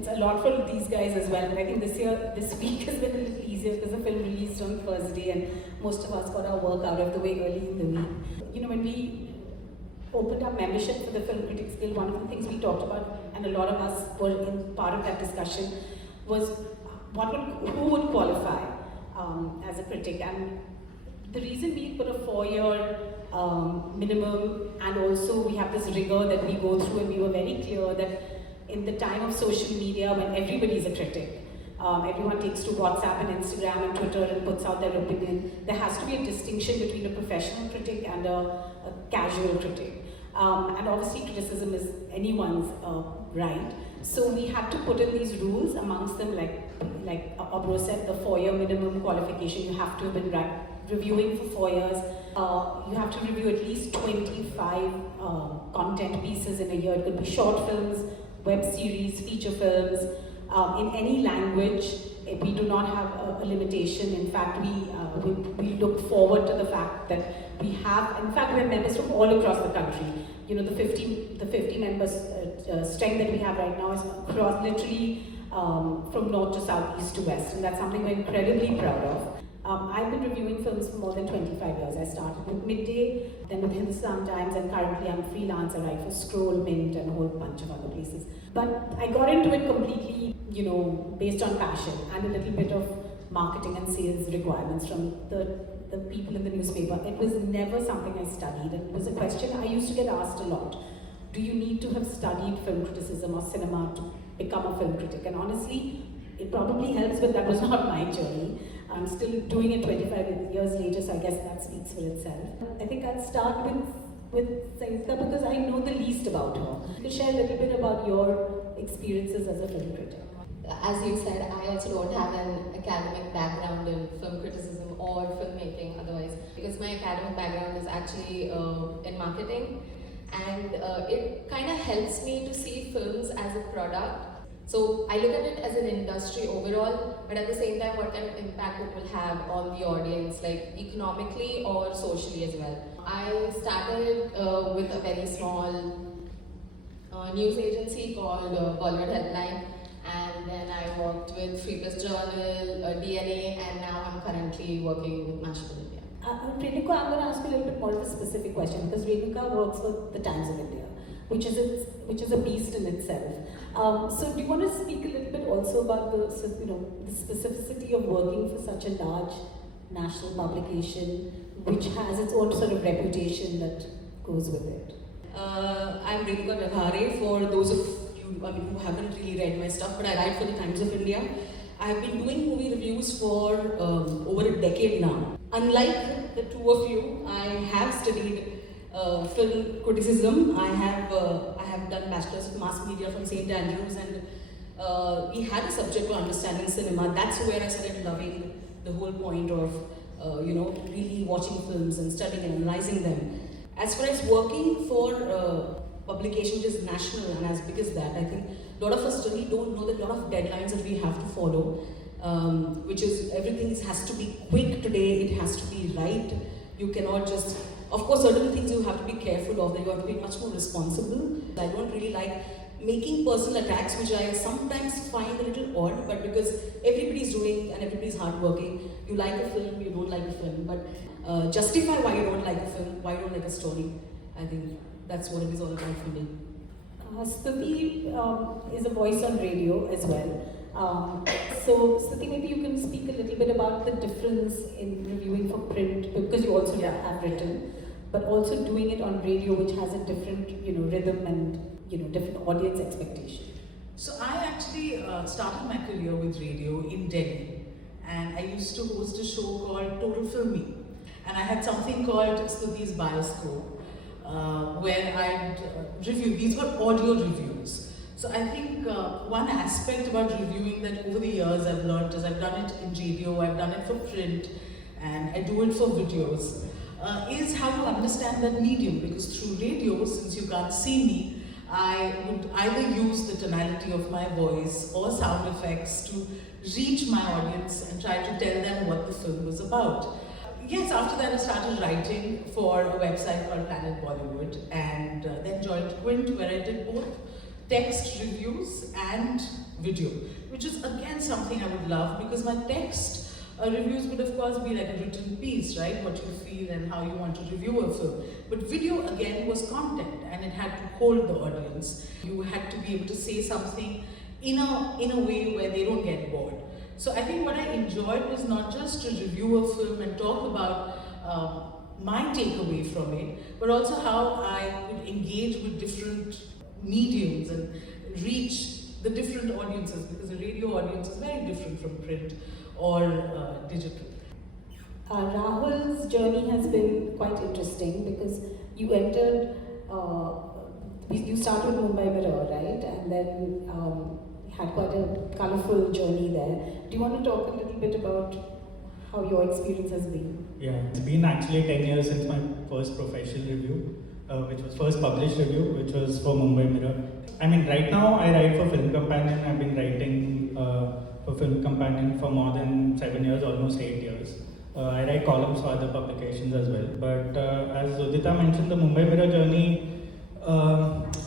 it's a lot for these guys as well. But I think this week has been a little easier because the film released on Thursday and most of us got our work out of the way early in the week. You know, when we opened our membership for the Film Critics Guild, one of the things we talked about, and a lot of us were in part of that discussion, was who would qualify as a critic. And the reason we put a 4-year minimum, and also we have this rigor that we go through, and we were very clear that in the time of social media when everybody is a critic, everyone takes to WhatsApp and Instagram and Twitter and puts out their opinion, there has to be a distinction between a professional critic and a casual critic. And obviously criticism is anyone's right. So we had to put in these rules, amongst them like Abro said, the 4-year minimum qualification. You have to have been reviewing for 4 years. You have to review at least 25 content pieces in a year. It could be short films, web series, feature films, in any language. We do not have a limitation. In fact, we look forward to the fact that we have, in fact, we have members from all across the country. You know, the 50 members strength that we have right now is across, literally from north to south, east to west, and that's something we're incredibly proud of. I've been reviewing films for more than 25 years. I started with Midday, then with Hindustan Times, and currently I'm freelance. I write for Scroll, Mint, and a whole bunch of other places. But I got into it completely, you know, based on passion and a little bit of marketing and sales requirements from the people in the newspaper. It was never something I studied. It was a question I used to get asked a lot. Do you need to have studied film criticism or cinema to become a film critic? And honestly, it probably helps, but that was not my journey. I'm still doing it 25 years later, so I guess that speaks for itself. I think I'll start with Sanyukta because I know the least about her. You can share a little bit about your experiences as a film critic. As you said, I also don't have an academic background in film criticism or filmmaking otherwise, because my academic background is actually in marketing, and it kind of helps me to see films as a product. So I look at it as an industry overall, but at the same time, what kind of impact it will have on the audience, like economically or socially as well. I started with a very small news agency called Bollywood Headline, and then I worked with Free Press Journal, DNA, and now I'm currently working with Mashable India. Renuka, I'm going to ask you a little bit more of a specific question, because Renuka works for the Times of India, which is a beast in itself. So do you want to speak a little bit also about the specificity of working for such a large national publication, which has its own sort of reputation that goes with it? I'm Renuka Vyavahare. For those of you who haven't really read my stuff, but I write for the Times of India. I've been doing movie reviews for over a decade now. Unlike the two of you, I have studied film criticism. I have done Bachelor's of Mass Media from St. Andrews, and we had a subject for understanding cinema. That's where I started loving the whole point of really watching films and studying and analyzing them. As far as working for publication which is national and as big as that, I think a lot of us really don't know that a lot of deadlines that we have to follow, which is everything has to be quick today, it has to be right. You cannot just, of course certain things you have to be careful of, that you have to be much more responsible. I don't really like making personal attacks, which I sometimes find a little odd, but because everybody's doing and everybody's hardworking, you like a film, you don't like a film, but justify why you don't like a film, why you don't like a story. I think that's what it is all about for me. Stutee is a voice on radio as well. So Stutee, maybe you can speak a little bit about the difference in reviewing for print, because you also have written, but also doing it on radio, which has a different rhythm and different audience expectation. So I actually started my career with radio in Delhi, and I used to host a show called Total Filmy, and I had something called Stutee's Bioscope, where I'd review. These were audio reviews. So I think one aspect about reviewing that over the years I've learned is I've done it in radio, I've done it for print, and I do it for videos, is how to understand that medium, because through radio, since you can't see me, I would either use the tonality of my voice or sound effects to reach my audience and try to tell them what the film was about. Yes, after that I started writing for a website called Planet Bollywood, and then joined Quint, where I did both text reviews and video, which is again something I would love, because my text reviews would of course be like a written piece, right? What you feel and how you want to review a film. But video again was content, and it had to hold the audience. You had to be able to say something in a way where they don't get bored. So I think what I enjoyed was not just to review a film and talk about my takeaway from it, but also how I could engage with different mediums and reach the different audiences, because the radio audience is very different from print or digital. Rahul's journey has been quite interesting because you entered, you started Mumbai Mirror, right? And then had quite a colourful journey there. Do you want to talk a little bit about how your experience has been? Yeah, it's been actually 10 years since my first professional review, which was first published review, which was for Mumbai Mirror. I mean, right now I write for Film Companion. I've been writing for Film Companion for more than 7 years, almost 8 years. I write columns for other publications as well. But as Udita mentioned, the Mumbai Mirror journey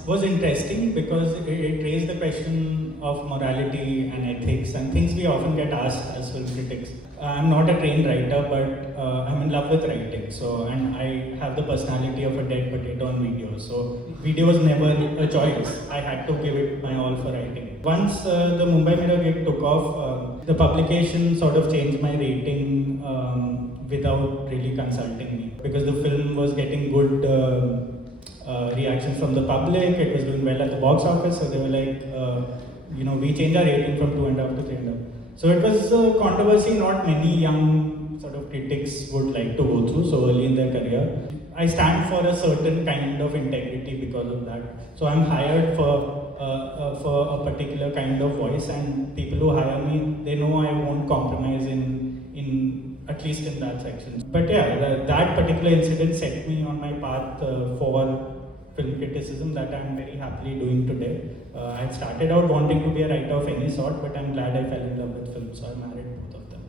was interesting because it raised the question of morality and ethics and things we often get asked as film critics. I'm not a trained writer, but I'm in love with writing. So, and I have the personality of a dead potato on video. So, video was never a choice. I had to give it my all for writing. Once the Mumbai Mirror gig took off, the publication sort of changed my rating without really consulting me, because the film was getting good reactions from the public. It was doing well at the box office. So they were like, we changed our rating from 2.5 to 3.5. So it was a controversy not many young sort of critics would like to go through so early in their career. I stand for a certain kind of integrity because of that. So I'm hired for a particular kind of voice, and people who hire me, they know I won't compromise in at least in that section. But yeah, that particular incident set me on my path for film criticism that I'm very happily doing today. I had started out wanting to be a writer of any sort, but I'm glad I fell in love with film, so I married both of them.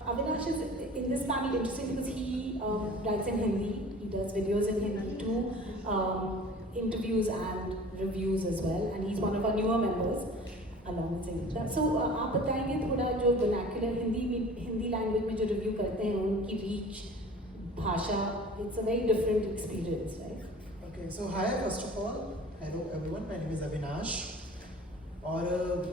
Avinash is in this panel interesting because he writes in Hindi, he does videos in Hindi too, interviews and reviews as well, and he's one of our newer members along with Sanyukta. So आप बताएंगे थोड़ा जो vernacular Hindi language में जो review करते हैं उनकी reach, भाषा, it's a very different experience, right? Okay, so hi, first of all, hello everyone, my name is Avinash. Or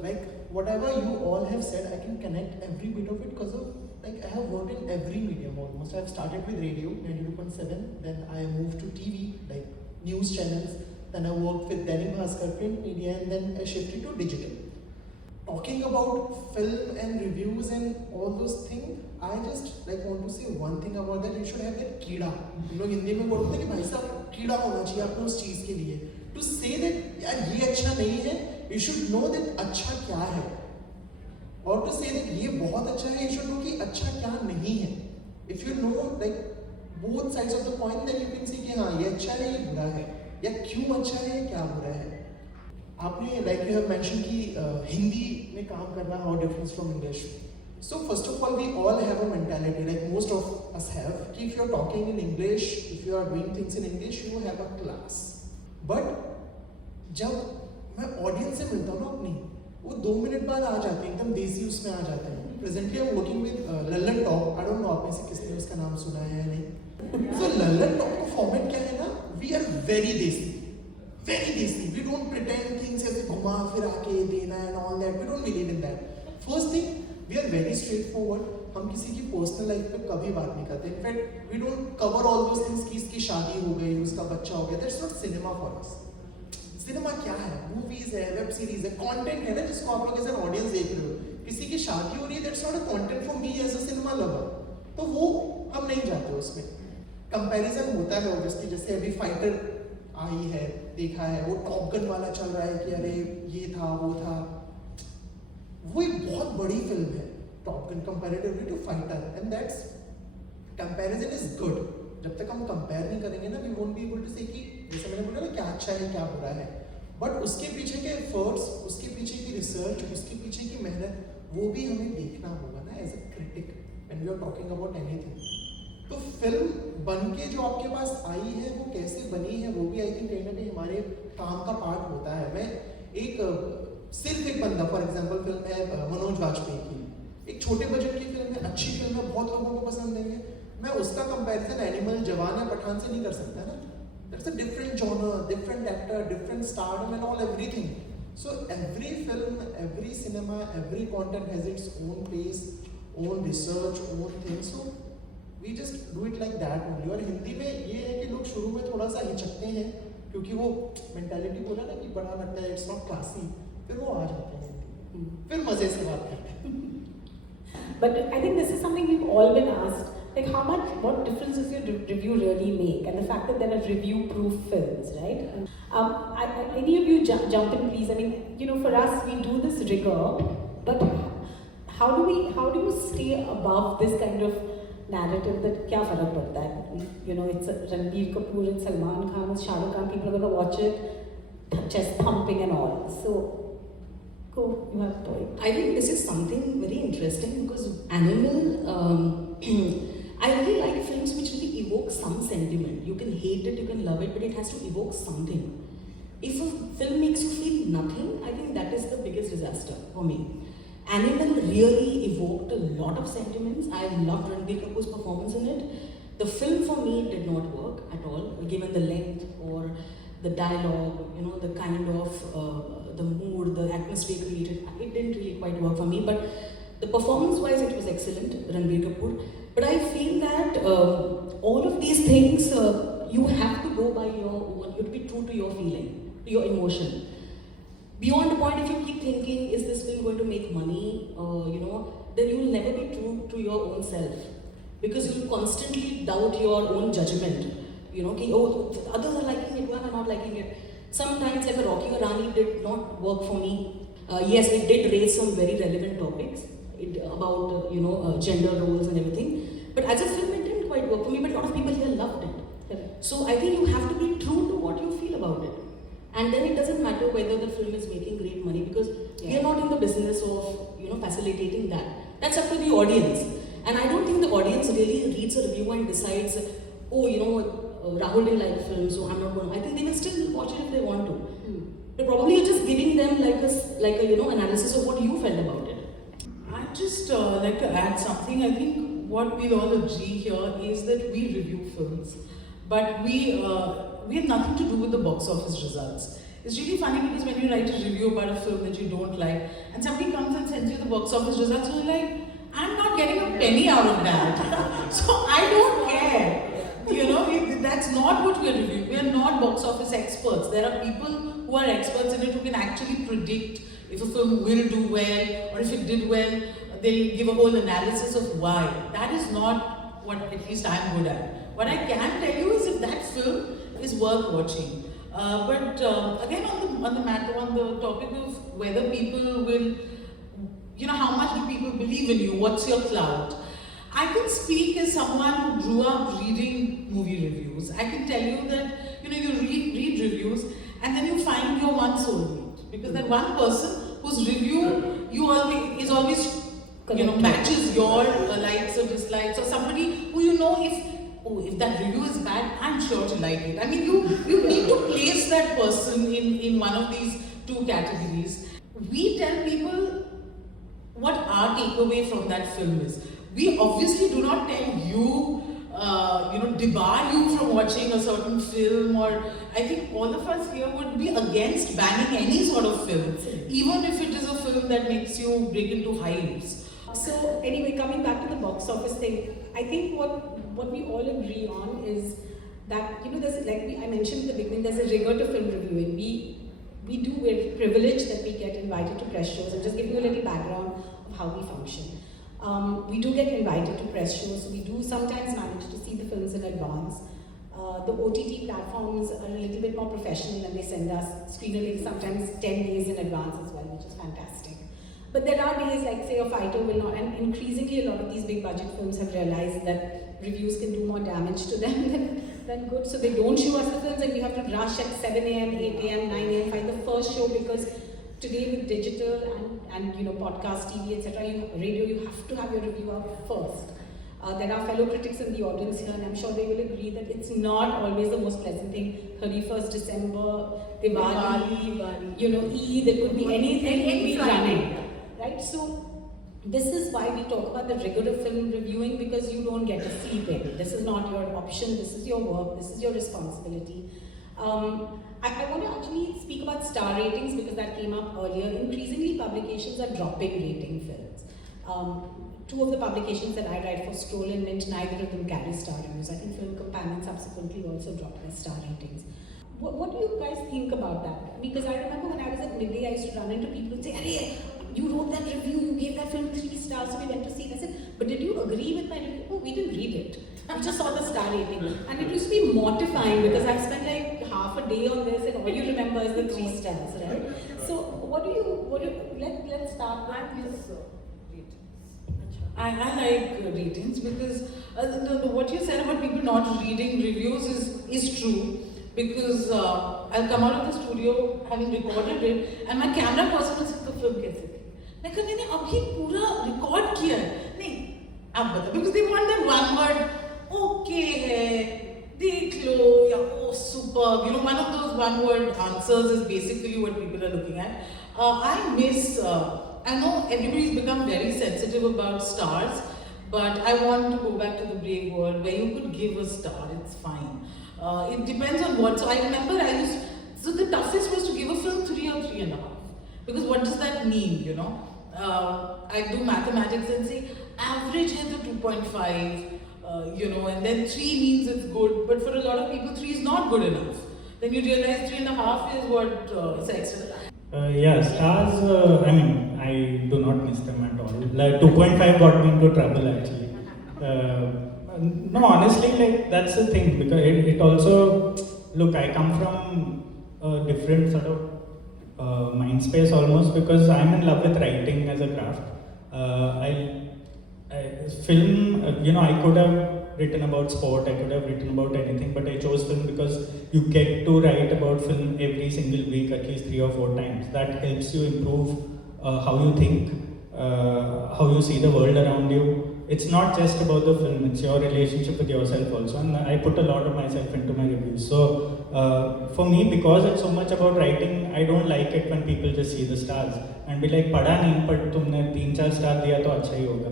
like whatever you all have said, I can connect every bit of it because of like I have worked in every medium almost. I have started with radio, 92.7, then I moved to TV, like news channels, then I worked with Dainik Bhaskar print media, and then I shifted to digital. Talking about film and reviews and all those things, I just like want to say one thing about that. You should have that कीड़ा. हम लोग हिंदी में बोलते हैं कि भाई साहब कीड़ा होना चाहिए आपको उस चीज के लिए. To say that यार ये अच्छा नहीं है, you should know that अच्छा क्या है. Or to say that ये बहुत अच्छा है, you should know कि अच्छा क्या नहीं है. If you know like both sides of the coin, then you can see कि हाँ ये अच्छा है ये बुरा है, या क्यों अच्छा है क्या बुरा है. आपने like you have mentioned कि हिंदी में काम करना how different from English. So first of all, we all have a mentality, like most of us have, कि if you are talking in English, if you are doing things in English, you have a class. But जब मैं audience से मिलता हूँ ना अपनी, वो 2 minute बाद आ जाते हैं, एकदम देसी उसमें आ जाते हैं. Presently I'm working with Lallan talk. I don't know आप में से किसने उसका नाम सुना है या नहीं. So लल्लन टॉक का format क्या है ना? We are very desi. Very desi. We don't pretend things ऐसे घुमा फिरा के देना and all that. We don't believe in that. First thing, we are very straightforward. हम किसी की पर्सनल लाइफ पे कभी बात नहीं करते. In fact we don't cover all those things कि इसकी शादी हो गई, उसका बच्चा हो गया. That's not cinema for us. Cinema क्या है? मूवीज है, वेब सीरीज है, कंटेंट है ना जिसको आप लोग एज एन ऑडियंस देख रहे हो. किसी की शादी हो रही है, that's not a content for me as a cinema lover. तो वो हम नहीं जाते उसमें. कंपैरिजन होता है ऑब्वियसली, जैसे अभी फाइटर आई है, देखा है, वो टॉप गन वाला चल रहा है कि अरे ये था वो था. वो एक बहुत बड़ी फिल्म है Top Gun comparatively to Fighter, and that's comparison is good. जब तक हम कंपेयर नहीं करेंगे ना, we won't be able to say कि जैसे मैंने बोला ना क्या अच्छा है क्या बुरा है. बट उसके पीछे के एफर्ट्स, उसके पीछे की रिसर्च, उसके पीछे की मेहनत, वो भी हमें देखना होगा ना as a critic when we are talking about anything. तो फिल्म बन के जो आपके पास आई है वो कैसे बनी है, वो भी आई थिंक कहीं ना कहीं हमारे काम का पार्ट होता है। मैं सिर्फ एक बंदा, फॉर एग्जांपल फिल्म है मनोज वाजपेयी की, एक छोटे बजट की फिल्म है, अच्छी फिल्म है, बहुत लोगों को पसंद नहीं है, मैं उसका कंपैरिजन एनिमल, जवान या पठान से नहीं कर सकता ना। That's a different genre, different actor, different stardom and all everything. So every film, every cinema, every content has its own pace, own research, own thing. So we just do it like that only. और हिंदी में ये है कि लोग शुरू में थोड़ा सा हिचकते हैं क्योंकि वो मेंटालिटी बोला ना कि बड़ा लगता है, इट्स नॉट क्लासी, फिर वो आ जाते हैं, फिर मजे से बात करते हैं। But I think this is something we've all been asked, like what difference does your review really make? And the fact that there are review-proof films, right? Any of you jump in, please. I mean, you know, for us, we do this rigor, but how do you stay above this kind of narrative that kya farak padta hai? You know, it's Ranbir Kapoor and Salman Khan and Shah Rukh Khan, people are going to watch it, chest thumping and all. So, go, you have a point. I think this is something very interesting because Animal, I really like films which really evoke some sentiment. You can hate it, you can love it, but it has to evoke something. If a film makes you feel nothing, I think that is the biggest disaster for me. Animal really evoked a lot of sentiments. I loved Ranbir Kapoor's performance in it. The film for me did not work at all, given the length or the dialogue, you know, the kind of the mood, the atmosphere created. It didn't really quite work for me, but the performance-wise, it was excellent, Ranbir Kapoor. But I feel that all of these things, you have to go by your own, you have to be true to your feeling, to your emotion. Beyond the point, if you keep thinking, is this film going to make money, you know, then you will never be true to your own self. Because you will constantly doubt your own judgment. You know, ki, oh, others are liking it, why am I not liking it? Sometimes, like a Rocky or Rani did not work for me. Yes, it did raise some very relevant topics about, you know, gender roles and everything. But as a film, it didn't quite work for me, but a lot of people here loved it. Correct. So I think you have to be true to what you feel about it. And then it doesn't matter whether the film is making great money because we are not in the business of, you know, facilitating that. That's up to the audience. And I don't think the audience really reads a review and decides, oh, you know, Rahul didn't like the film, so I'm not going to. I think they will still watch it if they want to. But probably you're just giving them like a you know, analysis of what you felt about it. I'd just like to add something. I think what we'll all agree here is that we review films, but we have nothing to do with the box office results. It's really funny because when you write a review about a film that you don't like, and somebody comes and sends you the box office results, you're like, I'm not getting a penny out of that. So I don't care. You know, that's not what we're reviewing. We are not box office experts. There are people who are experts in it who can actually predict if a film will do well, or if it did well, they'll give a whole analysis of why. That is not what at least I'm good at. What I can tell you is if that film is worth watching. But again, on the topic of whether people will, you know, how much do people believe in you? What's your clout? I can speak as someone who grew up reading movie reviews. I can tell you that, you know, you read reviews and then you find your one soulmate. Because that one person whose review is always, you know, matches your likes or dislikes, or somebody who you know if that review is bad, I'm sure to like it. I mean, you need to place that person in one of these two categories. We tell people what our takeaway from that film is. We obviously do not tell you, you know, debar you from watching a certain film, or I think all of us here would be against banning any sort of film, even if it is a film that makes you break into hives. So anyway, coming back to the box office thing, I think what we all agree on is that, you know, there's, like I mentioned in the beginning, there's a rigor to film reviewing. We're privileged that we get invited to press shows. I'm just giving you a little background of how we function. We do get invited to press shows, so we do sometimes manage to see the films in advance. The OTT platforms are a little bit more professional and they send us screener links sometimes 10 days in advance as well, which is fantastic. But there are days like, say, a fighter will not, and increasingly a lot of these big budget films have realized that reviews can do more damage to them than good, so they don't show us the films and we have to rush at 7 a.m., 8 a.m., 9 a.m. find the first show, because today with digital and you know, podcast, TV, etc., radio, you have to have your review out first. There are fellow critics in the audience here, and I'm sure they will agree that it's not always the most pleasant thing. 31st December, Diwali, Eid, it could be anything we running, right? So this is why we talk about the rigor of film reviewing, because you don't get to sleep in. This is not your option, this is your work, this is your responsibility. I want to actually speak about star ratings because that came up earlier. Increasingly, publications are dropping rating films. Two of the publications that I write for, Scroll and Mint, neither of them carry star reviews. I think Film Companion subsequently also dropped their star ratings. What do you guys think about that? Because I remember when I was at Midday, I used to run into people and say, "Arey, you wrote that review, you gave that film 3 stars, so we went to see it." I said, "But did you agree with my review?" "Oh, we didn't read it. We just saw the star rating." And it used to be mortifying because I've spent like half a day on this and all you remember is the 3 stars, right? So let's start with I like ratings because what you said about people not reading reviews is true. Because I'll come out of the studio having recorded it, and my camera person will say, "तो film कैसे थी?" मैं कहा मैंने अभी पूरा record किया है. नहीं, आप बताओ, because they want that one word, okay है, देख लो, या oh superb. One of those one word answers is basically what people are looking at. I know everybody's become very sensitive about stars, but I want to go back to the brave world where you could give a star, it's fine. It depends on what. So I remember so the toughest was to give a film 3 or 3.5. Because what does that mean, I do mathematics and say, average is a 2.5, and then 3 means it's good. But for a lot of people, 3 is not good enough. Then you realize 3.5 is what sex is. Yeah, stars, I do not miss them at all. Like 2.5 got me into trouble actually. No, honestly, that's the thing, because it also, look, I come from a different sort of mind space almost, because I'm in love with writing as a craft. Film, I could have written about sport, I could have written about anything, but I chose film because you get to write about film every single week, at least 3 or 4 times. That helps you improve how you think, how you see the world around you. It's not just about the film, it's your relationship with yourself also, and I put a lot of myself into my reviews. So for me, because it's so much about writing, I don't like it when people just see the stars and be like, "Pada nahi, but tumne 3-4 star diya to acha hi hoga."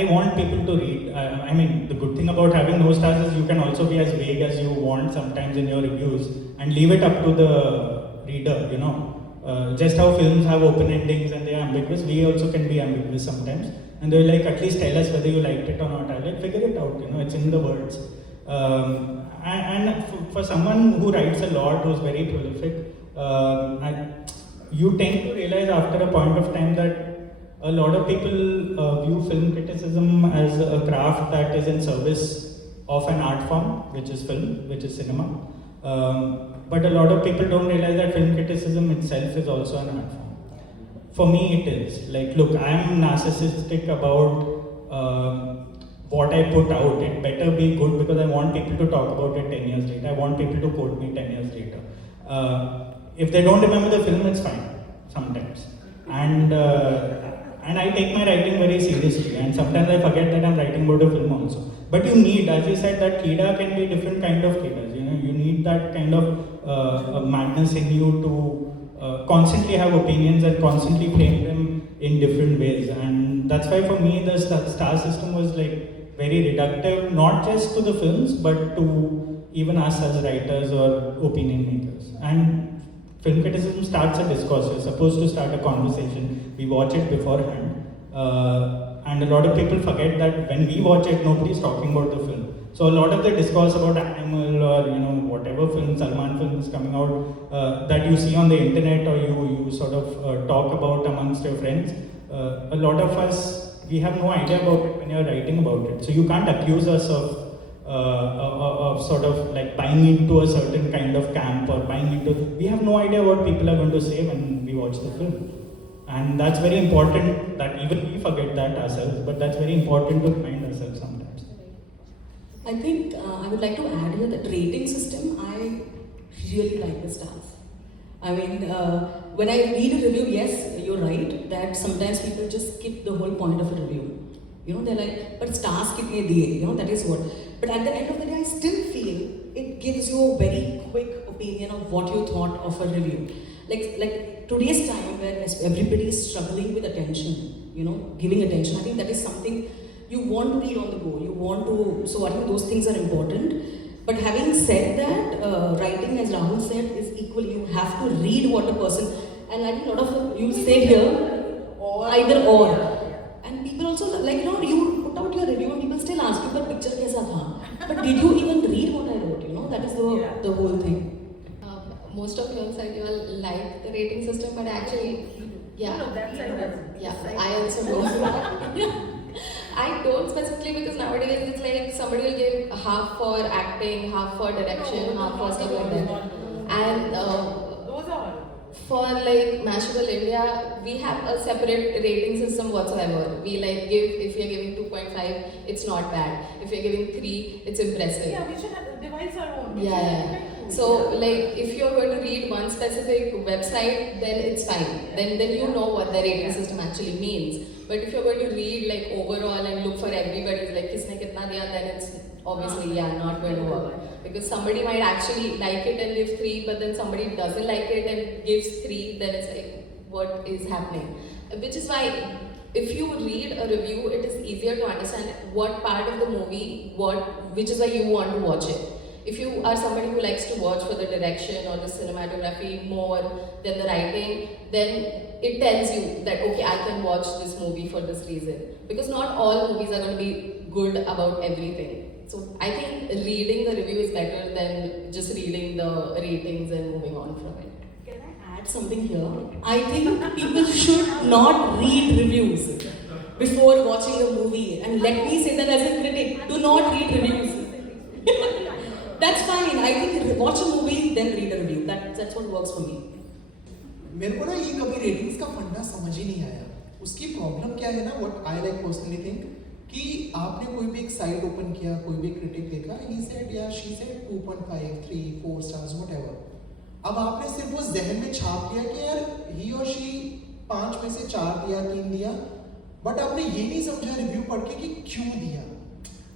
I want people to read. The good thing about having no stars is you can also be as vague as you want sometimes in your reviews and leave it up to the reader, just how films have open endings and they are ambiguous, we also can be ambiguous sometimes. And they're like, "At least tell us whether you liked it or not." I'm like, "Figure it out, it's in the words." And for someone who writes a lot, who's very prolific, you tend to realize after a point of time that a lot of people view film criticism as a craft that is in service of an art form, which is film, which is cinema. But a lot of people don't realize that film criticism itself is also an art form. For me, it is. Like, look, I'm narcissistic about what I put out. It better be good because I want people to talk about it 10 years later. I want people to quote me 10 years later. If they don't remember the film, it's fine, sometimes. And I take my writing very seriously, and sometimes I forget that I'm writing about a film also. But you need, as you said, that Kida can be different kind of Kidas. You need that kind of madness in you to constantly have opinions and constantly frame them in different ways. And that's why for me the star system was like very reductive, not just to the films, but to even us as writers or opinion makers. And film criticism starts a discourse. You're supposed to start a conversation. We watch it beforehand. And a lot of people forget that when we watch it, nobody's talking about the film. So a lot of the discourse about Animal or whatever film, Salman film is coming out, that you see on the internet or you sort of talk about amongst your friends, a lot of us, we have no idea about it when you're writing about it. So you can't accuse us of sort of like buying into a certain kind of camp or buying into. We have no idea what people are going to say when we watch the film. And that's very important, that even we forget that ourselves, but that's very important to remind ourselves sometimes. I think I would like to add here that rating system, I really like the stars. When I read a review, yes, you're right, that sometimes people just skip the whole point of a review. You know, they're like, but stars kitne diye, you know, that is what. But at the end of the day, I still feel it gives you a very quick opinion of what you thought of a review. Like today's time where everybody is struggling with attention, you know, giving attention, I think that is something you want to read on the go. You want to, so I think those things are important. But having said that, writing, as Rahul said, is equal. You have to read what a person, and I think a lot of you say here, either or. And people also, like, you know, you put out your review and people still ask you, but picture kaisa tha? But did you even read what I wrote, you know? That is the whole thing. Most of you all said you all like the rating system, but actually, yeah. No, that side doesn't. Yeah, I also don't. I don't specifically because nowadays it's like somebody will give half for acting, half for direction, half for stuff like that. And Those are for like Mashable India, we have a separate rating system whatsoever. We like give, if you're giving 2.5, it's not bad. If you're giving 3, it's impressive. Yeah, we should have devise our own. Yeah. So like if you're going to read one specific website, then it's fine. Then you know what the rating system actually means. But if you're going to read like overall and look for everybody's like kisne kitna diya, then it's obviously not going to work. Because somebody might actually like it and give 3, but then somebody doesn't like it and gives 3, then it's like, what is happening? Which is why if you read a review, it is easier to understand what part of the movie, which is why you want to watch it. If you are somebody who likes to watch for the direction or the cinematography more than the writing, then it tells you that, okay, I can watch this movie for this reason. Because not all movies are going to be good about everything. So I think reading the review is better than just reading the ratings and moving on from it. Can I add something here? I think people should not read reviews before watching a movie. And let me say that as a critic, do not read reviews. That's fine. I think watch a movie, then read a review. That's what works for me. मेरे को ना ये कभी ratings का फंडा समझ ही नहीं आया. उसकी प्रॉब्लम क्या है ना, what I like personally think, कि आपने कोई भी एक साइट ओपन किया, कोई भी क्रिटिक देखा, ही सेड या शी सेड 2.5, 3, 4 स्टार्स व्हाटएवर. अब आपने सिर्फ वो जहन में छाप लिया कि यार ही और शी 5 में से 4 दिया, 3 दिया, बट आपने ये नहीं समझा रिव्यू पढ़ के कि क्यों दिया.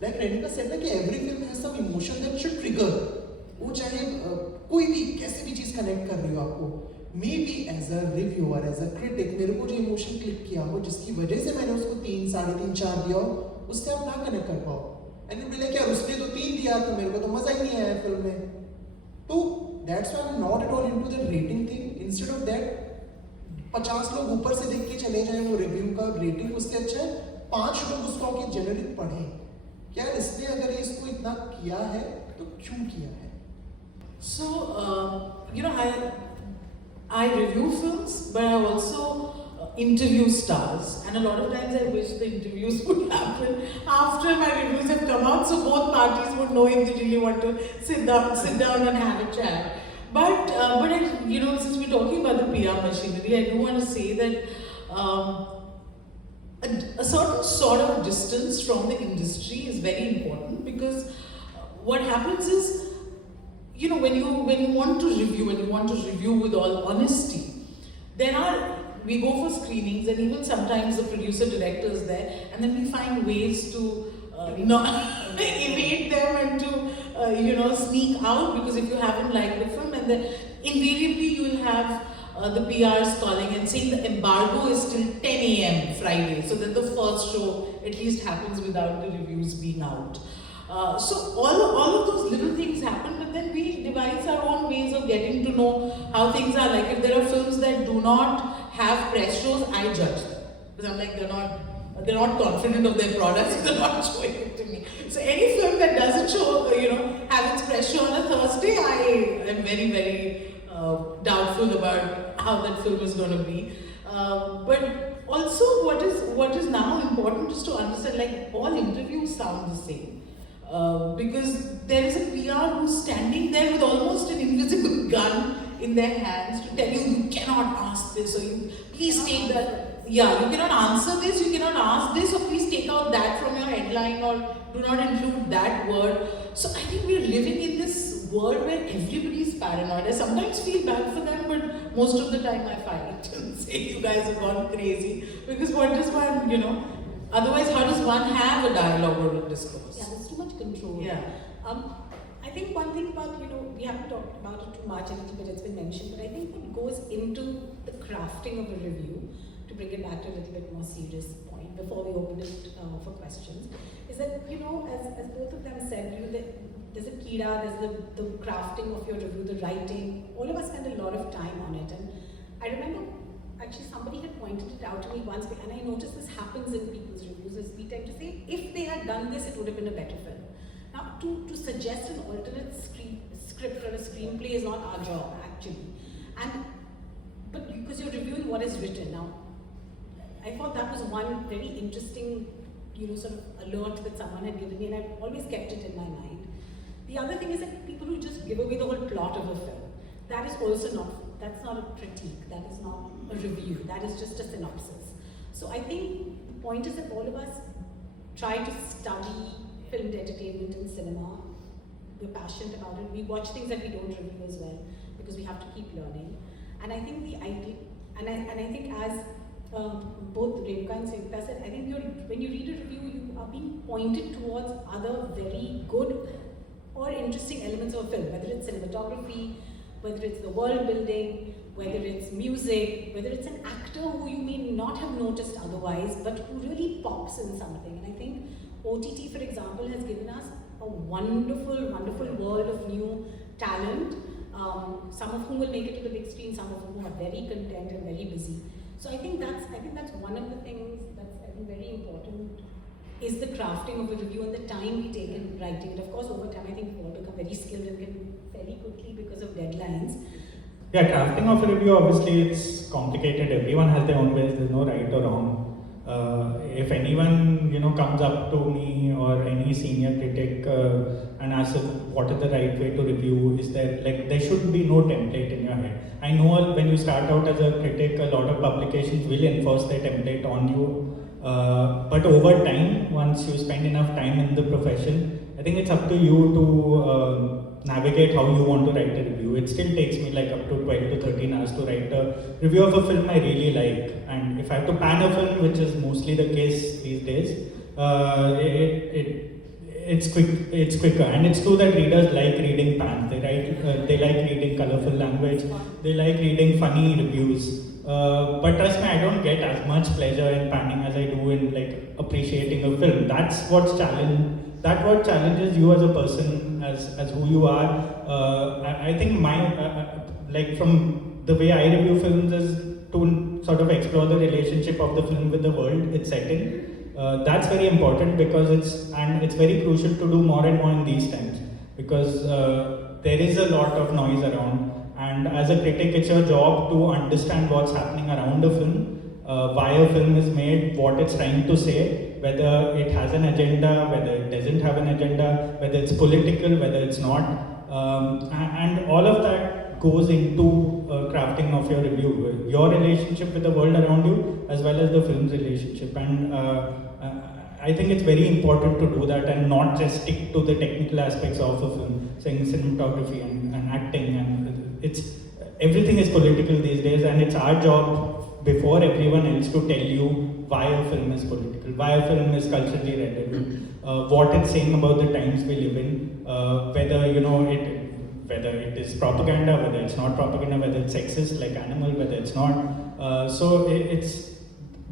Like Renuka said that every film has some emotion that should trigger. वो चाहे कोई भी कैसे भी चीज कनेक्ट कर रही हो आपको. Maybe as a reviewer, as a critic, मेरे को जो इमोशन क्लिक किया हो, जिसकी वजह से मैंने उसको 3, 3.5, 4 दिया हो, उससे आप ना कनेक्ट कर पाओ. And you be like, यार उसने तो 3 दिया, तो मेरे को तो मजा ही नहीं आया फिल्म में. तो that's why I'm not at all into the rating thing. Instead of that, 50 लोग ऊपर से देख के चले जाएं वो रिव्यू का रेटिंग, उससे अच्छा है 5 लोग उसको आके जेनरिक पढ़ें. यार इसने अगर इसको इतना किया है तो क्यों किया है? So, you know, I review films, but I also interview stars, and a lot of times I wish the interviews would happen after my reviews have come out, so both parties would know if they really want to sit down and have a chat. But I, you know, since we're talking about the PR machinery, I do want to say that a certain sort of distance from the industry is very important, because what happens is, you know, when you want to review and you want to review with all honesty, we go for screenings, and even sometimes the producer director is there, and then we find ways to not evade them and to you know, sneak out, because if you haven't liked the film, and then invariably you will have the PRs calling and saying the embargo is till 10 a.m. Friday, so that the first show at least happens without the reviews being out. So all of those little things happen, but then we devise our own ways of getting to know how things are. Like if there are films that do not have press shows, I judge them, because I'm like, they're not confident of their products, they're not showing it to me. So any film that doesn't show, you know, have its press show on a Thursday, I am very, very doubtful about how that film is going to be. But also what is now important is to understand, like, all interviews sound the same. Because there is a PR who's standing there with almost an invisible gun in their hands to tell you, you cannot ask this, or you please take that. Yeah, you cannot answer this, you cannot ask this, or please take out that from your headline, or do not include that word. So I think we're living in this world where everybody is paranoid. I sometimes feel bad for them, but most of the time I fight and say, you guys have gone crazy. Because what does one, you know, Otherwise, how does one have a dialogue or a discourse? Yeah, there's too much control. Yeah. I think one thing about, we haven't talked about it too much, a little bit it's been mentioned, but I think what goes into the crafting of a review, to bring it back to a little bit more serious point before we open it for questions, is that, as both of them said, there's a kira, there's the crafting of your review, the writing. All of us spend a lot of time on it. And I remember actually somebody had pointed it out to me once, and I noticed this happens in people's reviews, is we tend to say, if they had done this, it would have been a better film. Now, to suggest an alternate script or a screenplay is not our job, actually. But because you're reviewing what is written. Now, I thought that was one very interesting, sort of alert that someone had given me, and I've always kept it in my mind. The other thing is that people who just give away the whole plot of a film, that is also that's not a critique, that is not a review, that is just a synopsis. So I think the point is that all of us try to study filmed entertainment and cinema. We're passionate about it. We watch things that we don't review as well, because we have to keep learning. And I think the idea, and I think as both Renuka and Sanyukta said, I think when you read a review, you are being pointed towards other very good or interesting elements of a film, whether it's cinematography, whether it's the world building, whether it's music, whether it's an actor who you may not have noticed otherwise, but who really pops in something. And I think OTT, for example, has given us a wonderful, wonderful world of new talent, some of whom will make it to the big screen, some of whom are very content and very busy. So I think that's one of the things that's very important, is the crafting of a review and the time we take in writing it. Of course, over time, I think we all become very skilled and can fairly quickly because of deadlines. Yeah, crafting of a review, obviously it's complicated. Everyone has their own ways. There's no right or wrong. If anyone comes up to me or any senior critic and asks what is the right way to review, is there should be no template in your head. I know when you start out as a critic, a lot of publications will enforce their template on you. But over time, once you spend enough time in the profession, I think it's up to you to navigate how you want to write a review. It still takes me like up to 12 to 13 hours to write a review of a film I really like. And if I have to pan a film, which is mostly the case these days, it's quicker. And it's true that readers like reading pans. They like reading colorful language. They like reading funny reviews. But trust me, I don't get as much pleasure in panning as I do in appreciating a film. That's what challenges you as a person, as who you are. I think from the way I review films is to sort of explore the relationship of the film with the world it's set in. That's very important because it's very crucial to do more and more in these times, because there is a lot of noise around. And as a critic, it's your job to understand what's happening around a film, why a film is made, what it's trying to say, whether it has an agenda, whether it doesn't have an agenda, whether it's political, whether it's not. And all of that goes into crafting of your review, your relationship with the world around you, as well as the film's relationship. And I think it's very important to do that and not just stick to the technical aspects of a film, saying cinematography and acting, and everything is political these days, and it's our job before everyone else to tell you why a film is political, why a film is culturally relevant, what it's saying about the times we live in, whether it is propaganda, whether it's not propaganda, whether it's sexist like Animal, whether it's not. So it's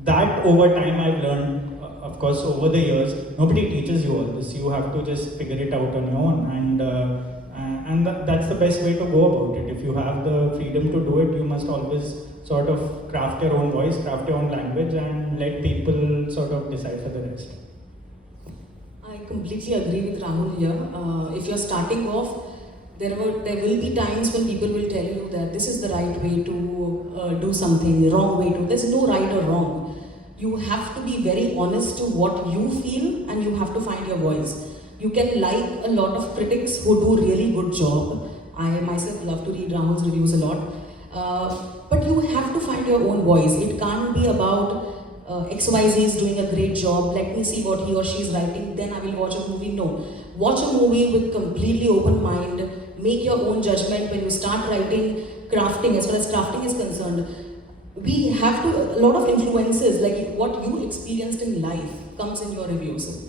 that over time I've learned. Of course, over the years, nobody teaches you all this. You have to just figure it out on your own, and that's the best way to go about it. If you have the freedom to do it, you must always sort of craft your own voice, craft your own language, and let people sort of decide for the rest. I completely agree with Rahul here. If you're starting off, there will be times when people will tell you that this is the right way to do something, the wrong way to. There's no right or wrong. You have to be very honest to what you feel, and you have to find your voice. You can like a lot of critics who do really good job. I myself love to read Rahul's reviews a lot. But you have to find your own voice. It can't be about XYZ is doing a great job, let me see what he or she is writing, then I will watch a movie. No. Watch a movie with completely open mind, make your own judgment when you start writing, crafting, as far as crafting is concerned. we have to, a lot of influences, like what you experienced in life comes in your reviews.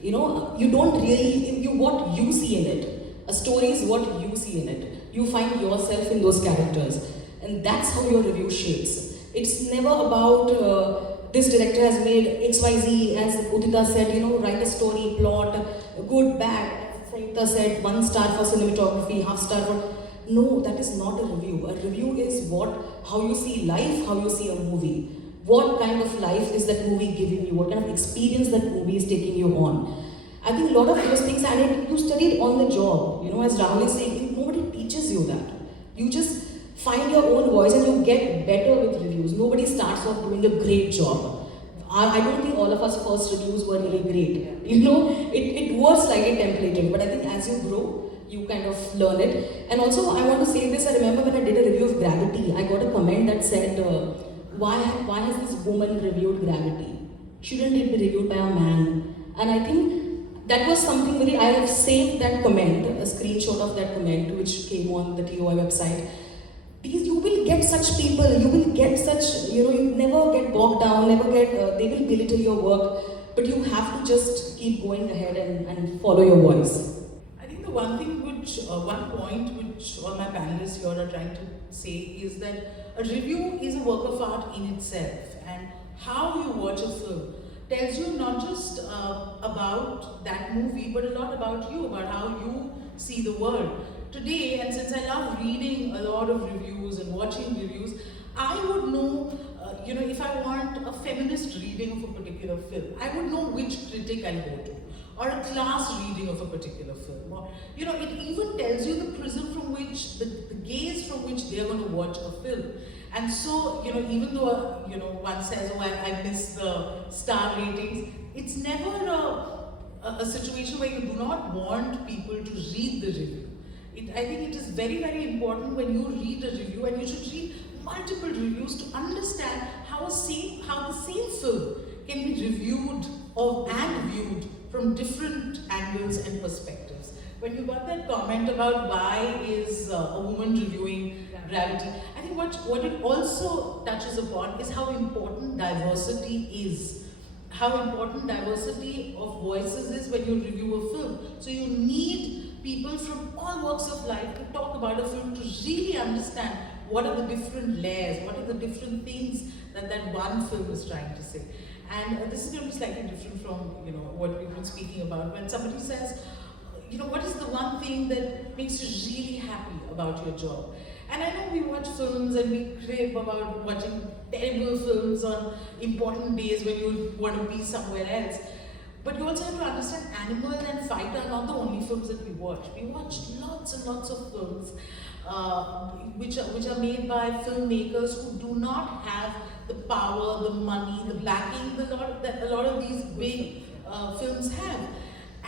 You know, you don't really, what you see in it. A story is what you see in it. You find yourself in those characters. And that's how your review shapes. It's never about this director has made XYZ, as Udita said, you know, write a story, plot, good, bad. Sanyukta said 1 star for cinematography, half star for... No, that is not a review. A review is how you see life, how you see a movie. What kind of life is that movie giving you? What kind of experience that movie is taking you on? I think a lot of those things, and you studied on the job. You know, as Rahul is saying, nobody teaches you that. You just find your own voice and you get better with reviews. Nobody starts off doing a great job. I don't think all of us first reviews were really great. You know, it was slightly templated, but I think as you grow, you kind of learn it. And also, I want to say this, I remember when I did a review of Gravity, I got a comment that said, why has this woman reviewed Gravity? Shouldn't it be reviewed by a man? And I think that was something I have saved that comment, a screenshot of that comment, which came on the TOI website. Because you will get such people, you will get such, you know, you never get bogged down, they will belittle your work, but you have to just keep going ahead and follow your voice. I think the one point which all my panelists here are trying to say is that a review is a work of art in itself, and how you watch a film tells you not just about that movie, but a lot about you, about how you see the world. Today, and since I love reading a lot of reviews and watching reviews, I would know, you know, if I want a feminist reading of a particular film, I would know which critic I'll go to, or a class reading of a particular film. Or, you know, it even tells you the prism from which, the gaze from which they're going to watch a film. And so, you know, even though, you know, one says, oh, I miss the star ratings, it's never a situation where you do not want people to read the review. I think it is very, very important when you read a review, and you should read multiple reviews to understand how the same film can be reviewed and viewed from different angles and perspectives. When you got that comment about why is a woman reviewing Gravity, I think what it also touches upon is how important diversity is. How important diversity of voices is when you review a film. So you need people from all walks of life to talk about a film to really understand what are the different layers, what are the different things that one film is trying to say. And this is going to be slightly different from, you know, what we've been speaking about. When somebody says, you know, what is the one thing that makes you really happy about your job? And I know we watch films and we crave about watching terrible films on important days when you want to be somewhere else. But you also have to understand Animal and Fight are not the only films that we watch. We watch lots and lots of films which are made by filmmakers who do not have the power, the money, the backing that a lot of these big films have.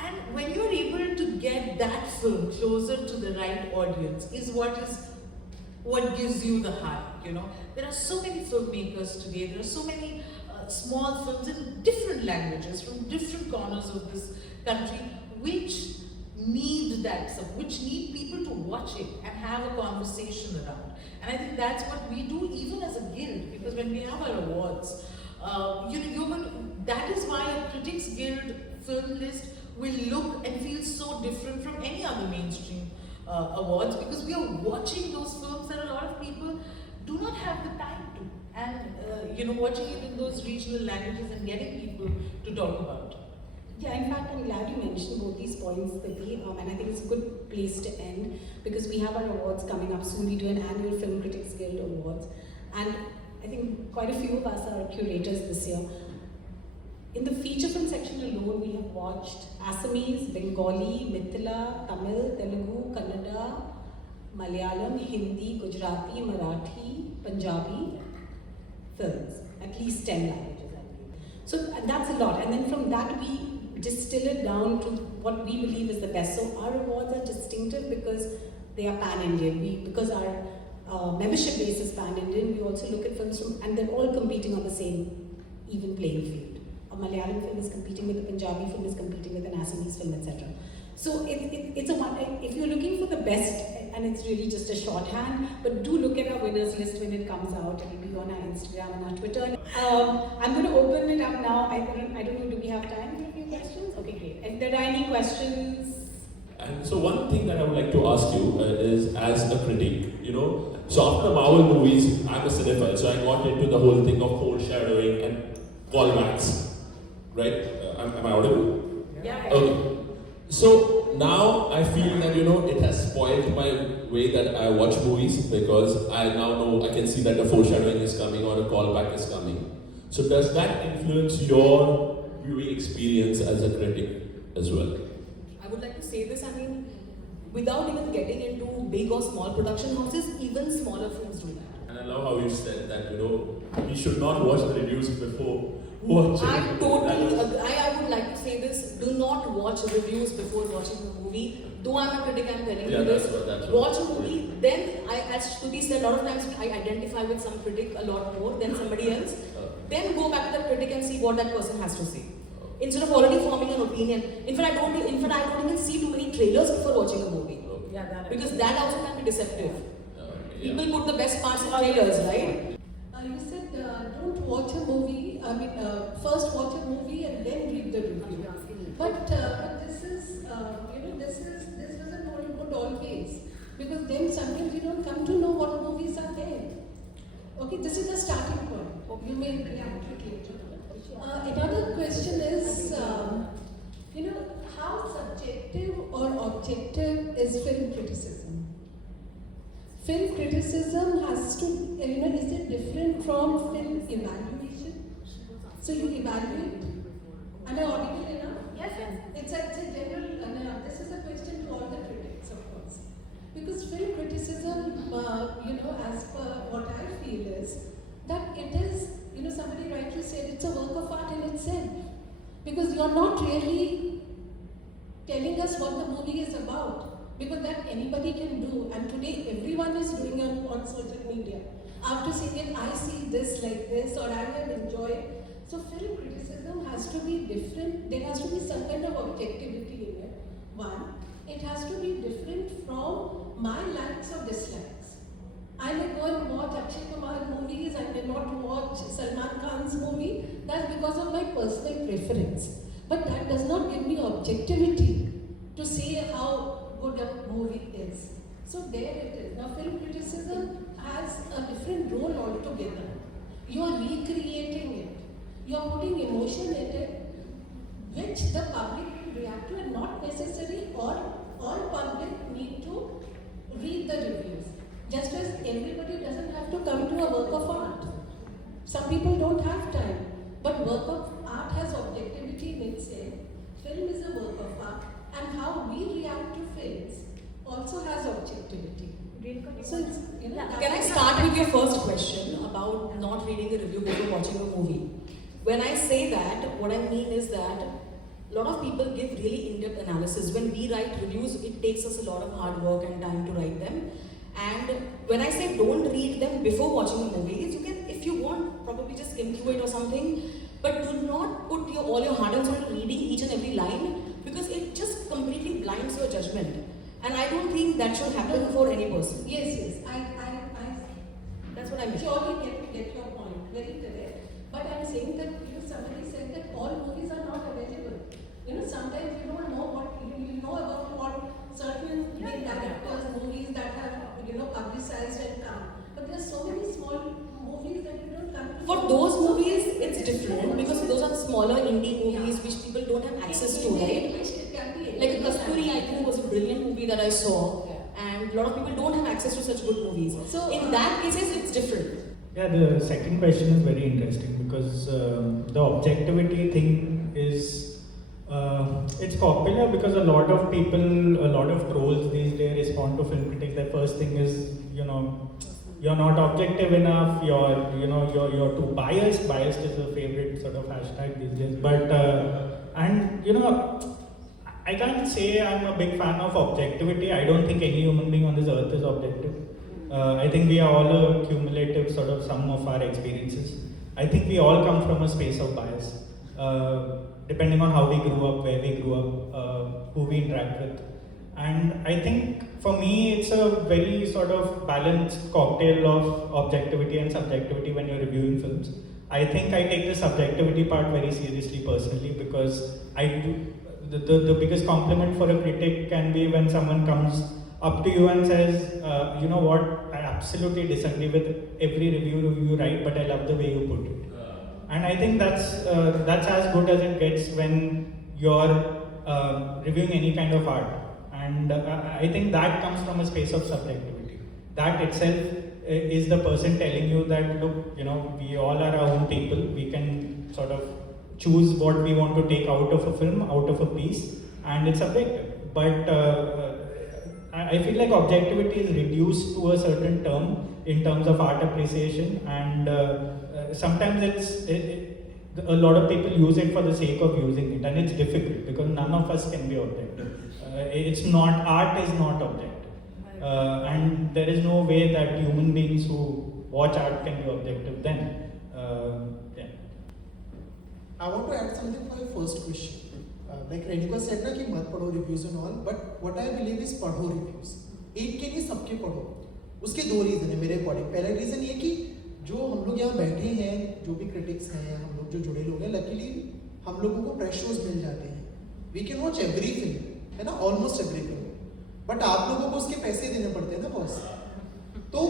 And when you're able to get that film closer to the right audience is what gives you the high, you know. There are so many filmmakers today, there are so many small films in different languages from different corners of this country which need which need people to watch it and have a conversation around. And I think that's what we do even as a guild, because when we have our awards, that is why a Critics Guild film list will look and feel so different from any other mainstream awards, because we are watching those films that a lot of people do not have the time to, and watching it in those regional languages and getting people to talk about. Yeah, in fact, I'm glad you mentioned both these points, Stutee, and I think it's a good place to end, because we have our awards coming up soon. We do an annual Film Critics Guild Awards, and I think quite a few of us are curators this year. In the feature film section alone, we have watched Assamese, Bengali, Mithila, Tamil, Telugu, Kannada, Malayalam, Hindi, Gujarati, Marathi, Punjabi films, at least 10 languages, I believe. So that's a lot, and then from that we distill it down to what we believe is the best. So our awards are distinctive because they are pan-Indian. Because our membership base is pan-Indian, we also look at films and they're all competing on the same even playing field. A Malayalam film is competing with a Punjabi film, is competing with an Assamese film, etc. So it's a one. If you're looking for the best, and it's really just a shorthand, but do look at our winners list when it comes out. It'll be on our Instagram and our Twitter. I'm going to open it up now. I don't know. Do we have time for a few questions? Okay, great. If there are any questions. And so one thing that I would like to ask you is, as a critic, so after the Marvel movies, I'm a cinephile, so I got into the whole thing of foreshadowing and callbacks, right? Am I audible? Yeah. Okay. So now I feel that it has spoiled my way that I watch movies, because I now know, I can see that a foreshadowing is coming or a callback is coming. So does that influence your viewing experience as a critic as well? I would like to say this, without even getting into big or small production houses, even smaller films do that. And I love how you said that, we should not watch the reviews before watching. I totally agree. I would like to say this, do not watch reviews before watching a movie. Though I'm a critic, I'm telling you this. That's what. Watch a movie, then as Stutee said, a lot of times I identify with some critic a lot more than somebody else. Then go back to that critic and see what that person has to say. Instead of already forming an opinion. In fact, I don't even see too many trailers before watching a movie. Yeah, Because that also can be deceptive. Yeah. People put the best parts in trailers, right? You said don't watch a movie. First watch a movie and then read the review. But this is, this doesn't hold always, because then sometimes you don't come to know what movies are there. Okay, this is the starting point. You may react to it later. Another question is, how subjective or objective is film criticism? Film criticism has to, is it different from film evaluation? So you evaluate. Am I audible enough? Yes. It's a general, this is a question to all the critics, of course. Because film criticism, as per what I feel is, that it is, somebody rightly said, it's a work of art in itself. Because you're not really telling us what the movie is about. Because that anybody can do, and today everyone is doing it on social media. After seeing it, I see this like this, or I have enjoyed. So film criticism has to be different. There has to be some kind of objectivity in it. One, it has to be different from my likes or dislikes. I may go and watch Akshay Kumar movies, I may not watch Salman Khan's movie. That's because of my personal preference. But that does not give me objectivity to see how good a movie is. So there it is. Now film criticism has a different role altogether. You are recreating it. You are putting emotion in it, which the public will react to, and not necessarily all public need to read the reviews. Just as everybody doesn't have to come to a work of art. Some people don't have time, but work of art has objectivity in itself. Film is a work of art, and how we react to films also has objectivity. So it's, Can I start with your first question about not reading a review before watching a movie? When I say that, what I mean is that a lot of people give really in-depth analysis. When we write reviews, it takes us a lot of hard work and time to write them. And when I say don't read them before watching a movie, you can, if you want, probably just skim through it or something. But do not put all your heart and soul into reading each and every line, because it just completely blinds your judgment. And I don't think that should happen for any person. Yes, I That's what I mean. surely get your point, very correct. But I'm saying that somebody said that all movies are not available. Sometimes you don't know what you know about what certain big directors, movies that have publicized and come. But there are so many small movies that you don't come to. For those movies, it's different, because those are smaller indie movies which people don't have access to, right? Like Kasturi, I think, was a brilliant movie that I saw, and a lot of people don't have access to such good movies. So in that cases, it's different. Yeah, the second question is very interesting, because the objectivity thing is it's popular because a lot of people, a lot of trolls these days respond to film critics. Their first thing is, you're not objective enough, you're too biased. Biased is a favorite sort of hashtag these days. But I can't say I'm a big fan of objectivity. I don't think any human being on this earth is objective. I think we are all a cumulative sort of sum of our experiences. I think we all come from a space of bias. depending on how we grew up, where we grew up, who we interact with. And I think for me, it's a very sort of balanced cocktail of objectivity and subjectivity when you're reviewing films. I think I take the subjectivity part very seriously personally, because I do, the biggest compliment for a critic can be when someone comes up to you and says, you know what, I absolutely disagree with every review you write, but I love the way you put it. And I think that's as good as it gets when you're reviewing any kind of art. And I think that comes from a space of subjectivity. That itself is the person telling you that, look, you know, we all are our own people. We can sort of choose what we want to take out of a film, out of a piece, and it's subjective. But I feel like objectivity is reduced to a certain term in terms of art appreciation, and sometimes a lot of people use it for the sake of using it, and it's difficult because none of us can be objective. It's not, art is not objective, and there is no way that human beings who watch art can be objective then. Yeah. I want to add something for your first question. Like Renuka said ना कि मत पढ़ो reviews and all, but what I believe is पढ़ो reviews. एक के नहीं सबके पढ़ो. उसके दो रीजन है मेरे अकॉर्डिंग. पहला रीजन ये कि जो हम लोग यहाँ बैठे हैं, जो भी critics हैं, हम लोग जो जुड़े लोग हैं, luckily हम लोगों को fresh shows मिल जाते हैं. We can watch every film, है ना, almost every film. But आप लोगों को उसके पैसे देने पड़ते हैं ना बॉस. तो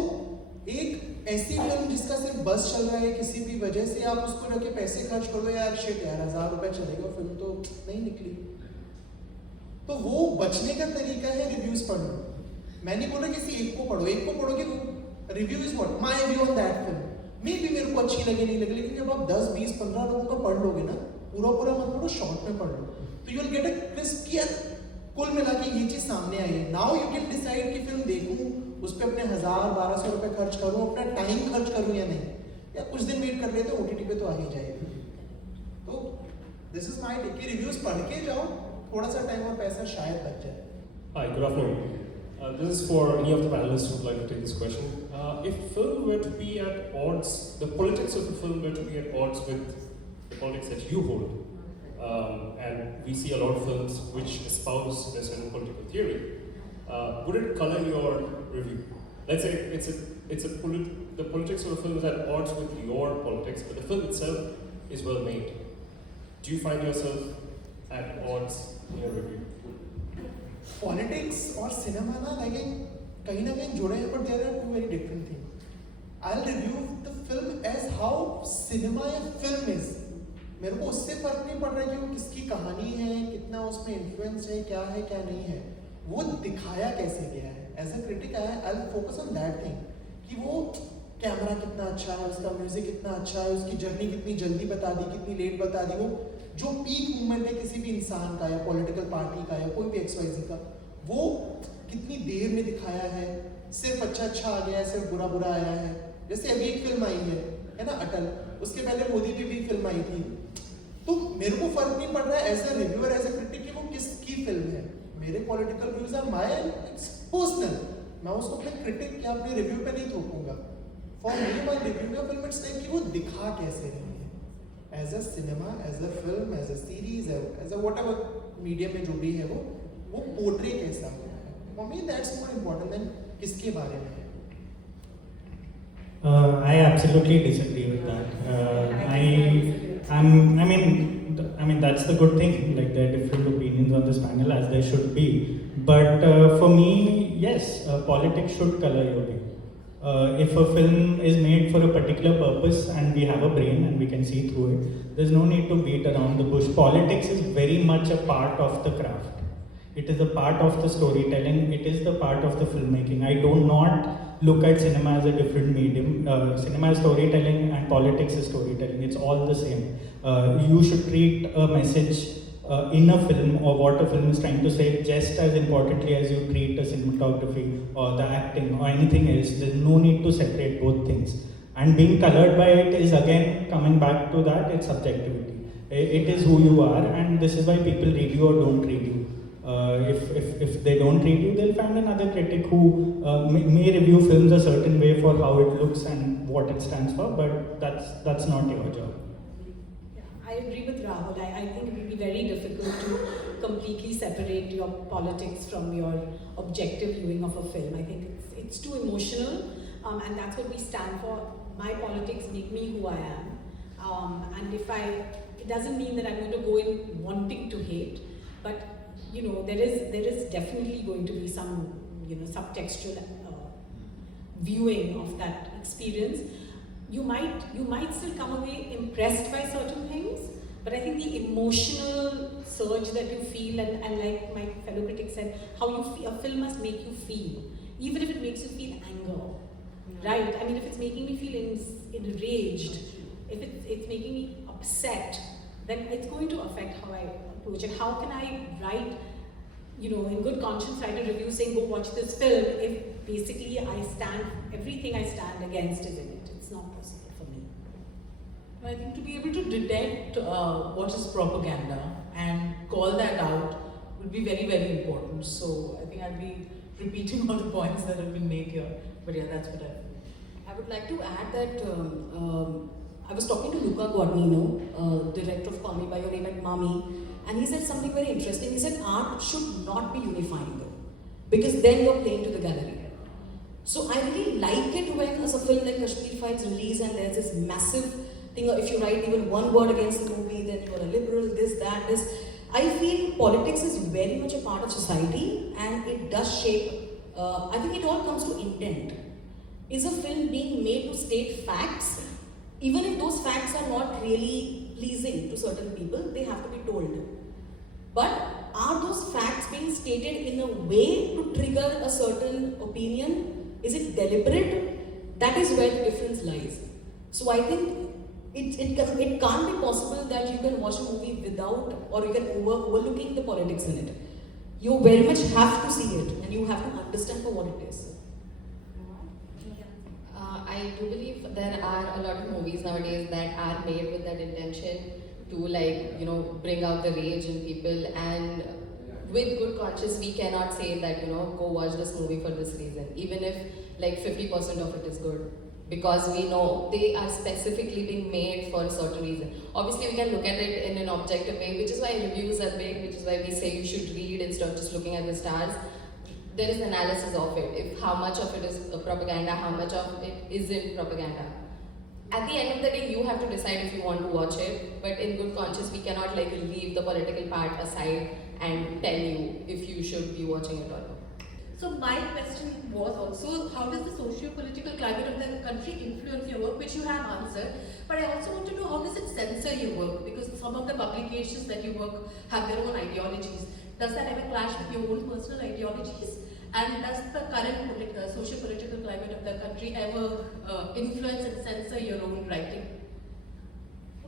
एक ऐसी फिल्म जिसका सिर्फ बस चल रहा है किसी भी वजह से, आप उसको रख के पैसे खर्च कर दो, यार शिट यार 1000 रुपए चलेगा, फिल्म तो नहीं निकली. तो वो बचने का तरीका है रिव्यूज पढ़ना. मैं नहीं बोल रहा किसी एक को पढ़ो कि review is what my view on that film. मे भी मेरे को अच्छी लगे नहीं लगे, लेकिन जब आप 10 20 15 लोगों का पढ़ लोगे ना, पूरा मत पढ़ो, शॉर्ट में पढ़ लो, तो you will get a crisp कि कुल मिला के ये चीज सामने आई है. नाउ यू कैन डिसाइड कि फिल्म देखूं, उस पर अपने 1000-1200 रुपए खर्च करूं, अपना टाइम खर्च करूं या नहीं, या कुछ दिन वेट कर लेते OTT पे तो आ ही जाएगी. तो this is my take. Reviews पढ़ के जाओ, थोड़ा सा टाइम और पैसा शायद बच जाए. Hi, good afternoon. This is for any of the panelists who would like to take this question. If film were to be at odds, the politics of the film were to be at odds with the politics that you hold, and we see a lot of films which espouse a certain political theory, would it color your review? Let's say the politics of the film is at odds with your politics, but the film itself is well made. Do you find yourself at odds in your review? Politics और cinema ना कहीं ना कहीं जुड़े हैं, but there are two very different things. I'll review the film as how cinema या film is. मेरे को उससे फर्क नहीं पड़ रहा है कि वो किसकी कहानी है, कितना उसमें इन्फ्लुएंस है, क्या नहीं है, वो दिखाया कैसे गया है. As a critic I'll focus on that thing कि वो कैमरा कितना अच्छा है, उसका म्यूजिक कितना अच्छा है, उसकी जर्नी कितनी जल्दी बता दी, कितनी लेट बता दी, वो जो पीक मूवमेंट है किसी भी इंसान का या पॉलिटिकल पार्टी का या कोई भी XYZ का, वो कितनी देर में दिखाया है. सिर्फ अच्छा आ गया है, सिर्फ बुरा आया है. जैसे अभी एक फिल्म आई है ना, अटल, उसके पहले मोदी की भी फिल्म आई थी. तो मेरे को फर्क नहीं पड़ रहा है as a reviewer, as a critic कि वो किसकी फिल्म है. मेरे political views are my, it's personal. मैं उसको अपने क्रिटिक या अपने रिव्यू पे नहीं थोपूंगा. फॉर मी माय रिव्यू का फिल्म इट्स लाइक कि वो दिखा कैसे रही है, as a cinema, as a film, as a series, as a whatever medium में जो भी है वो पोर्ट्रे कैसा हुआ है. For me that's more important then किसके बारे में है. I absolutely disagree with that. I mean that's the good thing. Like there are different opinions on this panel, as there should be. But for me, yes, politics should color your view. If a film is made for a particular purpose and we have a brain and we can see through it, there's no need to beat around the bush. Politics is very much a part of the craft. It is a part of the storytelling. It is the part of the filmmaking. I do not look at cinema as a different medium. Cinema is storytelling and politics is storytelling. It's all the same. You should treat a message in a film or what a film is trying to say just as importantly as you treat a cinematography or the acting or anything else. There's no need to separate both things. And being colored by it is again coming back to that, it's subjectivity. It is who you are, and this is why people read you or don't read you. If they don't read you, they'll find another critic who may review films a certain way for how it looks and what it stands for, but that's not your job. I I agree with Rahul. I think it would be very difficult to completely separate your politics from your objective viewing of a film. I think it's too emotional, and that's what we stand for. My politics make me who I am, and it doesn't mean that I'm going to go in wanting to hate, but there is definitely going to be some subtextual viewing of that experience. You might still come away impressed by certain things, but I think the emotional surge that you feel, and like my fellow critic said, how you feel, a film must make you feel, even if it makes you feel anger, right? I mean, if it's making me feel enraged, if it's making me upset, then it's going to affect how I approach it. How can I write, in good conscience, write a review saying, go watch this film, if basically everything I stand against is in it? It's not possible for me. I think to be able to detect what is propaganda and call that out would be very, very important. So I think I'll be repeating all the points that have been made here. But yeah, that's what I feel. I would like to add that I was talking to Luca Guadagnino, director of Call Me By Your Name at Mami, and he said something very interesting. He said art should not be unifying though, because then you're playing to the gallery. So I really like it when a film like Kashmir Files release and there's this massive thing, if you write even one word against the movie, then you're a liberal, this. I feel politics is very much a part of society and it does shape, I think it all comes to intent. Is a film being made to state facts? Even if those facts are not really pleasing to certain people, they have to be told. But are those facts being stated in a way to trigger a certain opinion? Is it deliberate? That is where the difference lies. So I think it can't be possible that you can watch a movie without, or you can overlooking the politics in it. You very much have to see it and you have to understand for what it is. I do believe there are a lot of movies nowadays that are made with that intention to bring out the rage in people, and with good conscience we cannot say that go watch this movie for this reason, even if 50% of it is good, because we know they are specifically being made for a certain reason. Obviously we can look at it in an objective way, which is why reviews are big, which is why we say you should read instead of just looking at the stars. There is analysis of it, if how much of it is propaganda, how much of it isn't propaganda. At the end of the day, you have to decide if you want to watch it, but in good conscience, we cannot leave the political part aside and tell you if you should be watching it or not. So my question was also, how does the socio-political climate of the country influence your work, which you have answered, but I also want to know, how does it censor your work? Because some of the publications that you work have their own ideologies. Does that ever clash with your own personal ideologies? And does the current socio-political climate of the country ever influence and censor your own writing?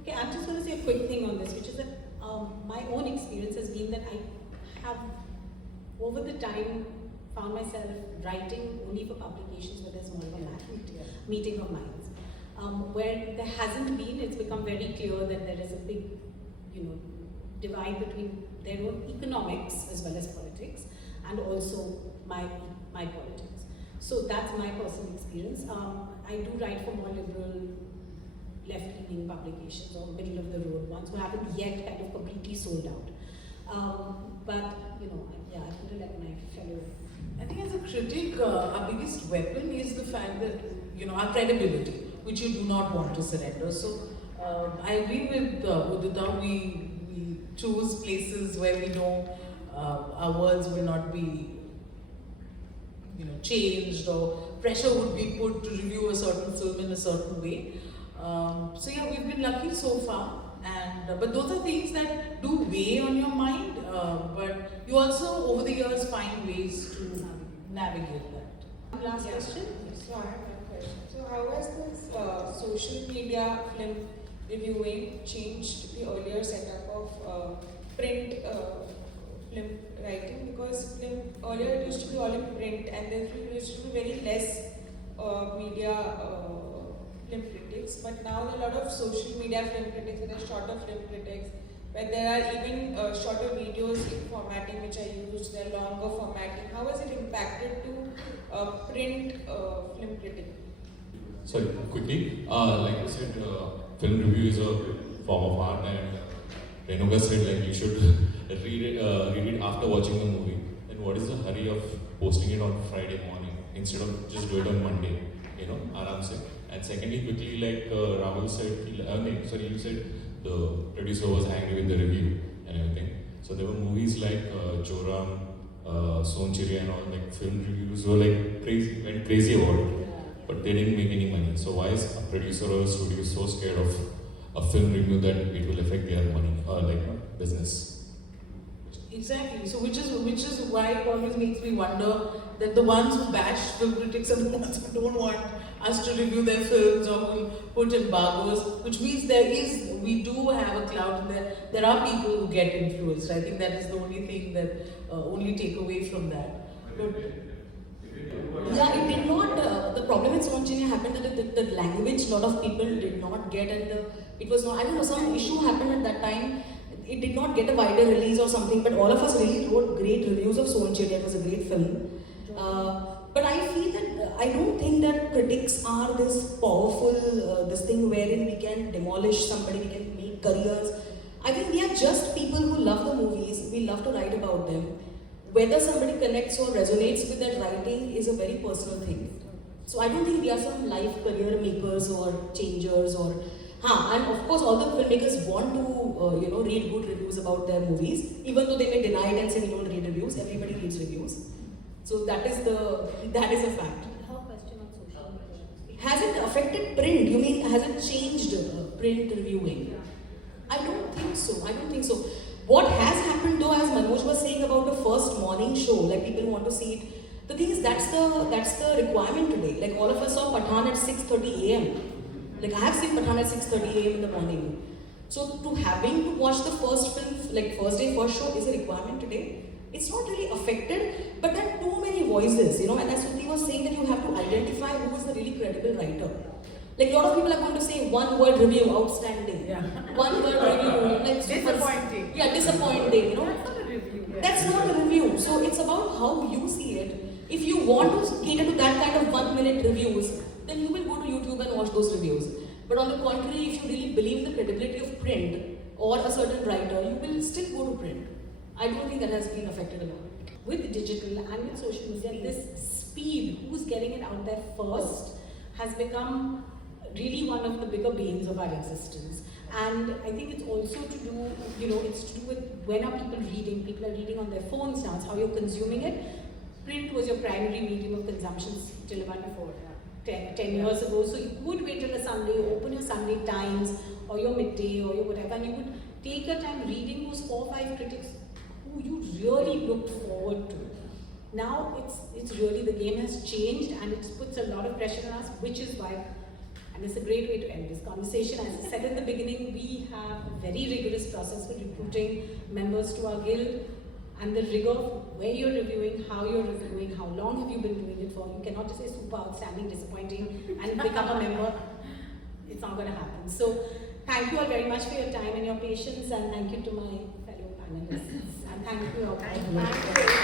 Okay, I'm just going to say a quick thing on this, which is that my own experience has been that I have, over the time, found myself writing only for publications where there's more of a meeting of minds. Where there hasn't been, it's become very clear that there is a big, divide between their own economics as well as politics, and also my politics. So that's my personal experience. I do write for more liberal, left-leaning publications or middle of the road ones who haven't yet kind of completely sold out. But I'm going to let my fellow. I think as a critic, our biggest weapon is the fact that our credibility, which you do not want to surrender. So I agree with Udita. We choose places where we know our words will not be changed, or pressure would be put to review a certain film in a certain way. So yeah, we've been lucky so far, and but those are things that do weigh on your mind. But you also, over the years, find ways to navigate that. Last question. So I have one question. So how has this social media film reviewing changed the earlier setup of print film writing? Because earlier it used to be all in print, and there used to be very less media film critics. But now there are a lot of social media film critics, there are shorter film critics, where there are even shorter videos in formatting which are used, there are longer formatting. How has it impacted to print film critic? Sorry, quickly, like I said, film review is a form of art, and Renuka said like you should read it after watching the movie. Then what is the hurry of posting it on Friday morning instead of just do it on Monday? You know, aram se. And secondly, quickly, like Rahul said, you said the producer was angry with the review and everything. So there were movies like Joram, Sonchiri and all, like film reviews were like went crazy about it, but they didn't make any money. So why is a producer or a studio so scared of a film review that it will affect their money or business? Exactly. So which is why it always makes me wonder that the ones who bash film critics are the ones who don't want us to review their films or will put embargoes, which means we do have a clout and there are people who get influenced. I think that is the only thing that only take away from that. But, yeah, it did not. The problem with Sonchiri happened that the language a lot of people did not get, and it was not. I don't know, some issue happened at that time. It did not get a wider release or something, but all of us really wrote great reviews of Sonchiri. It was a great film. But I feel that I don't think that critics are this powerful, this thing wherein we can demolish somebody, we can make careers. I think we are just people who love the movies, we love to write about them. Whether somebody connects or resonates with that writing is a very personal thing. So I don't think we are some life career makers or changers or... and of course all the filmmakers want to read good reviews about their movies, even though they may deny it and say we don't read reviews, everybody reads reviews. So that is a fact. Her question on social media. Has it affected print? You mean, has it changed print reviewing? I don't think so. What has happened though, as Manoj was saying about the first morning show, like people want to see it. The thing is, that's the requirement today. Like all of us saw Pathaan at 6:30 a.m. Like I have seen Pathaan at 6:30 a.m. in the morning. So having to watch the first film, like first day, first show is a requirement today. It's not really affected, but there are too many voices, and as Stutee was saying that you have to identify who is the really credible writer. Like a lot of people are going to say one word review, outstanding. Yeah. One word review, like disappointing. Yeah, disappointing, That's not a review. That's not a review. So it's about how you see it. If you want to cater to that kind of 1 minute reviews, then you will go to YouTube and watch those reviews. But on the contrary, if you really believe in the credibility of print or a certain writer, you will still go to print. I don't think that has been affected a lot. With digital and with social media, this speed, who's getting it out there first, has become really one of the bigger banes of our existence. And I think it's also to do, it's to do with when are people reading? People are reading on their phones now, it's how you're consuming it. Print was your primary medium of consumption till about before 10 years ago. So you would wait till a Sunday, open your Sunday Times or your Midday or your whatever, and you would take your time reading those 4 or 5 critics who you really looked forward to. Now it's really, the game has changed and it puts a lot of pressure on us, which is why, and it's a great way to end this conversation. As I said in the beginning, we have a very rigorous process for recruiting members to our guild, and the rigor of where you're reviewing, how you're reviewing, how long have you been doing it for. You cannot just say super outstanding, disappointing and become a member. It's not going to happen. So thank you all very much for your time and your patience, and thank you to my fellow panelists. And thank you all. Thank you.